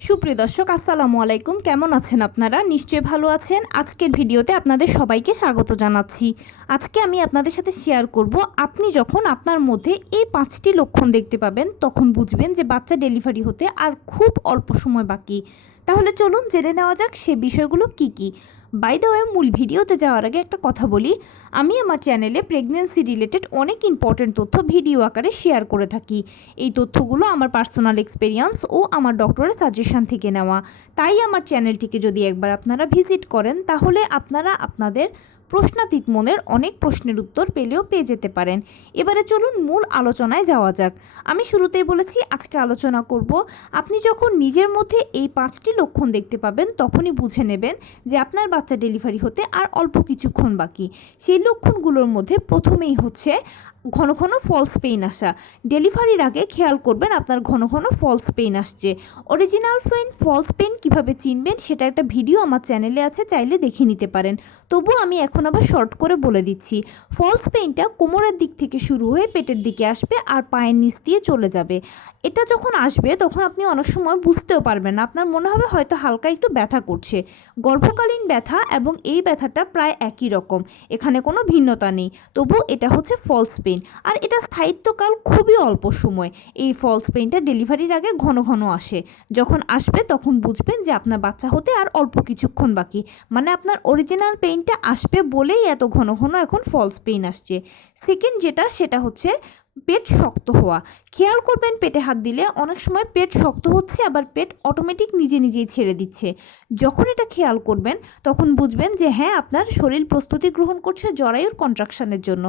সুপ্রিয় দর্শক আসসালামু আলাইকুম, কেমন আছেন আপনারা? নিশ্চয়ই ভালো আছেন। আজকের ভিডিওতে আপনাদের সবাইকে স্বাগত জানাচ্ছি। আজকে আমি আপনাদের সাথে শেয়ার করব, আপনি যখন আপনার মধ্যে এই 5টি লক্ষণ দেখতে পাবেন তখন বুঝবেন যে বাচ্চা ডেলিভারি হতে আর খুব অল্প সময় বাকি। তাহলে চলুন জেনে নেওয়া যাক সে বিষয়গুলো কি কি। বাই দ্য ওয়ে, মূল ভিডিওতে যাওয়ার আগে একটা কথা বলি, আমি আমার চ্যানেলে প্রেগনেন্সি রিলেটেড অনেক ইম্পর্টেন্ট তথ্য ভিডিও আকারে শেয়ার করে থাকি। এই তথ্যগুলো আমার পার্সোনাল এক্সপেরিয়েন্স ও আমার ডক্টরের সাজেশন থেকে নেওয়া। তাই আমার চ্যানেলটিকে যদি একবার আপনারা ভিজিট করেন তাহলে আপনারা আপনাদের প্রশ্নাতীত মনের অনেক প্রশ্নের উত্তর পেয়ে যেতে পারেন। এবারে চলুন মূল আলোচনায় যাওয়া যাক। আমি শুরুতেই বলেছি আজকে আলোচনা করব, আপনি যখন নিজের মধ্যে এই 5টি লক্ষণ দেখতে পাবেন তখনই বুঝে নেবেন যে আপনার বাচ্চা ডেলিভারি হতে আর অল্প কিছুক্ষণ বাকি। সেই লক্ষণগুলোর মধ্যে প্রথমেই হচ্ছে ঘন ঘন ফলস পেইন আসা। ডেলিভারির আগে খেয়াল করবেন আপনার ঘন ঘন ফলস পেইন আসছে। অরিজিনাল পেইন, ফলস পেইন কীভাবে চিনবেন সেটা একটা ভিডিও আমার চ্যানেলে আছে, চাইলে দেখে নিতে পারেন। তবু আমি এখন আবার শর্ট করে বলে দিচ্ছি। ফলস পেইনটা কোমরের দিক থেকে শুরু হয়ে পেটের দিকে আসবে আর পায়ের নিচ দিয়ে চলে যাবে। এটা যখন আসবে তখন আপনি অনেক সময় বুঝতেও পারবেন না, আপনার মনে হবে হয়তো হালকা একটু ব্যথা করছে। গর্ভকালীন ব্যথা এবং এই ব্যথাটা প্রায় একই রকম, এখানে কোনো ভিন্নতা নেই। তবু এটা হচ্ছে ফলস পেইন, আর এটা স্থায়িত্বকাল খুবই অল্প সময়। এই ফলস পেইনটা ডেলিভারির আগে ঘন ঘন আসে। যখন আসবে তখন বুঝবেন যে আপনার বাচ্চা হতে আর অল্প কিছুক্ষণ বাকি, মানে আপনার অরিজিনাল পেইনটা আসবে বলেই এত ঘন ঘন এখন ফলস পেইন আসছে। সেকেন্ড সেটা হচ্ছে পেট শক্ত হওয়া। খেয়াল করবেন পেটে হাত দিলে অনেক সময় পেট শক্ত হচ্ছে, আবার পেট অটোমেটিক নিজেই ছেড়ে দিচ্ছে। যখন এটা খেয়াল করবেন তখন বুঝবেন যে হ্যাঁ, আপনার শরীর প্রস্তুতি গ্রহণ করছে জরায়ুর কন্ট্রাকশানের জন্য।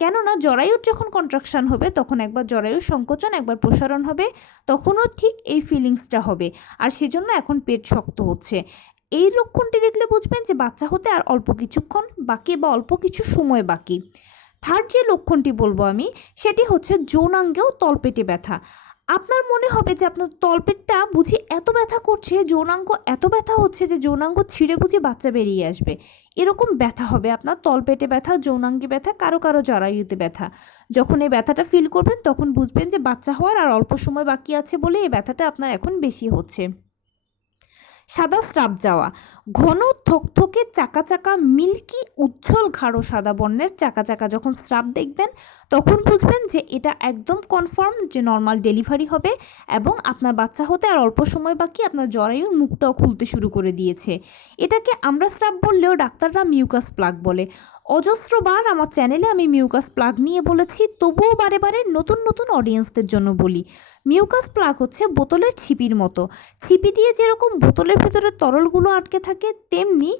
কেননা জরায়ুর যখন কন্ট্রাকশান হবে তখন একবার জরায়ুর সংকোচন একবার প্রসারণ হবে, তখনও ঠিক এই ফিলিংসটা হবে, আর সেজন্য এখন পেট শক্ত হচ্ছে। এই লক্ষণটি দেখলে বুঝবেন যে বাচ্চা হতে আর অল্প কিছুক্ষণ বাকি বা অল্প কিছু সময় বাকি। থার্ড যে লক্ষণটি বলবো আমি, সেটি হচ্ছে যৌনাঙ্গেও তলপেটে ব্যথা। আপনার মনে হবে যে আপনার তলপেটটা বুঝি এত ব্যথা করছে, যৌনাঙ্গ এত ব্যথা হচ্ছে যে যৌনাঙ্গ ছিঁড়ে বুঝি বাচ্চা বেরিয়ে আসবে। এরকম ব্যথা হবে আপনার, তলপেটে ব্যথা, যৌনাঙ্গে ব্যথা, কারো কারো জরায়ুতে ব্যথা। যখন এই ব্যথাটা ফিল করবেন তখন বুঝবেন যে বাচ্চা হওয়ার আর অল্প সময় বাকি আছে বলে এই ব্যথাটা আপনার এখন বেশি হচ্ছে। সাদা স্রাব যাওয়া, ঘন থকথকে চাকা চাকা মিল্কি উজ্জ্বল গাঢ় সাদা বর্ণের চাকা চাকা যখন স্রাব দেখবেন তখন বুঝবেন যে এটা একদম কনফার্ম যে নর্মাল ডেলিভারি হবে এবং আপনার বাচ্চা হতে আর অল্প সময় বাকি, আপনার জরায়ুর মুখটাও খুলতে শুরু করে দিয়েছে। এটাকে আমরা স্রাব বললেও ডাক্তাররা মিউকাস প্লাগ বলে। অজস্রবার আমার চ্যানেলে আমি মিউকাস প্লাগ নিয়ে বলেছি, তবুও বারে বারে নতুন নতুন অডিয়েন্সদের জন্য বলি। মিউকাস প্লাগ হচ্ছে বোতলের ছিপির মতো। ছিপি দিয়ে যেরকম বোতলের ভেতরে তরলগুলো আটকে থাকে, তেমনি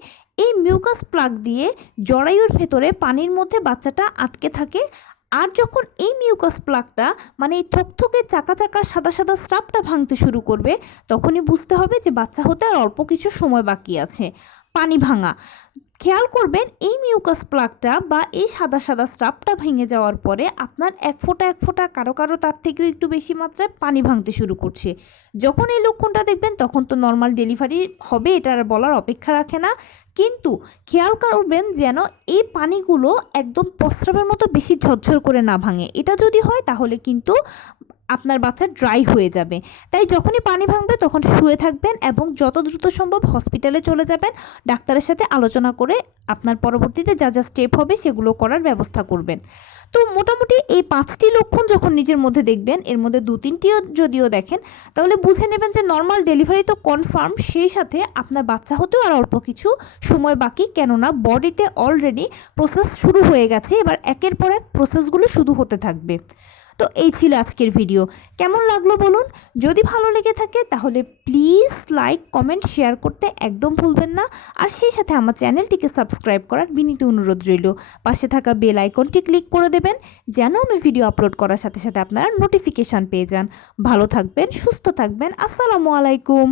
এই মিউকাস প্লাগ দিয়ে জরায়ুর ভেতরে পানির মধ্যে বাচ্চাটা আটকে থাকে। আর যখন এই মিউকাস প্লাগটা মানে এই থকথকে চাকা চাকা সাদা সাদা স্রাবটা ভাঙতে শুরু করবে তখনই বুঝতে হবে যে বাচ্চা হতে আর অল্প কিছু সময় বাকি আছে। পানি ভাঙা, খেয়াল করবেন এই মিউকাস প্লাগটা বা এই সাদা সাদা স্রাবটা ভেঙে যাওয়ার পরে আপনার এক ফোঁটা কারো কারো তার থেকেও একটু বেশি মাত্রায় পানি ভাঙতে শুরু করছে। যখন এই লক্ষণটা দেখবেন তখন তো নর্মাল ডেলিভারি হবে, এটা আর বলার অপেক্ষা রাখে না। কিন্তু খেয়াল করবেন যেন এই পানিগুলো একদম প্রস্রাবের মতো বেশি ঝরঝর করে না ভাঙে। এটা যদি হয় তাহলে কিন্তু আপনার বাচ্চা ড্রাই হয়ে যাবে। তাই যখনই পানি ভাঙবে তখন শুয়ে থাকবেন এবং যত দ্রুত সম্ভব হসপিটালে চলে যাবেন, ডাক্তারের সাথে আলোচনা করে আপনার পরবর্তীতে যা যা স্টেপ হবে সেগুলো করার ব্যবস্থা করবেন। তো মোটামুটি এই 5টি লক্ষণ যখন নিজের মধ্যে দেখবেন, এর মধ্যে 2-3টিও যদিও দেখেন তাহলে বুঝে নেবেন যে নর্মাল ডেলিভারি তো কনফার্ম, সেই সাথে আপনার বাচ্চা হতেও আর অল্প কিছু সময় বাকি, কেননা বডিতে অলরেডি প্রসেস শুরু হয়ে গেছে, এবার একের পর এক প্রসেসগুলো শুরু হতে থাকবে। তো এই ছিল আজকের ভিডিও, কেমন লাগলো বলুন। যদি ভালো লেগে থাকে তাহলে প্লিজ লাইক, কমেন্ট, শেয়ার করতে একদম ভুলবেন না। আর সেই সাথে আমার চ্যানেলটিকে সাবস্ক্রাইব করার বিনীত অনুরোধ রইল। পাশে থাকা বেল আইকনটি ক্লিক করে দেবেন যেন আমি ভিডিও আপলোড করার সাথে সাথে আপনারা নোটিফিকেশান পেয়ে যান। ভালো থাকবেন, সুস্থ থাকবেন। আসসালামু আলাইকুম।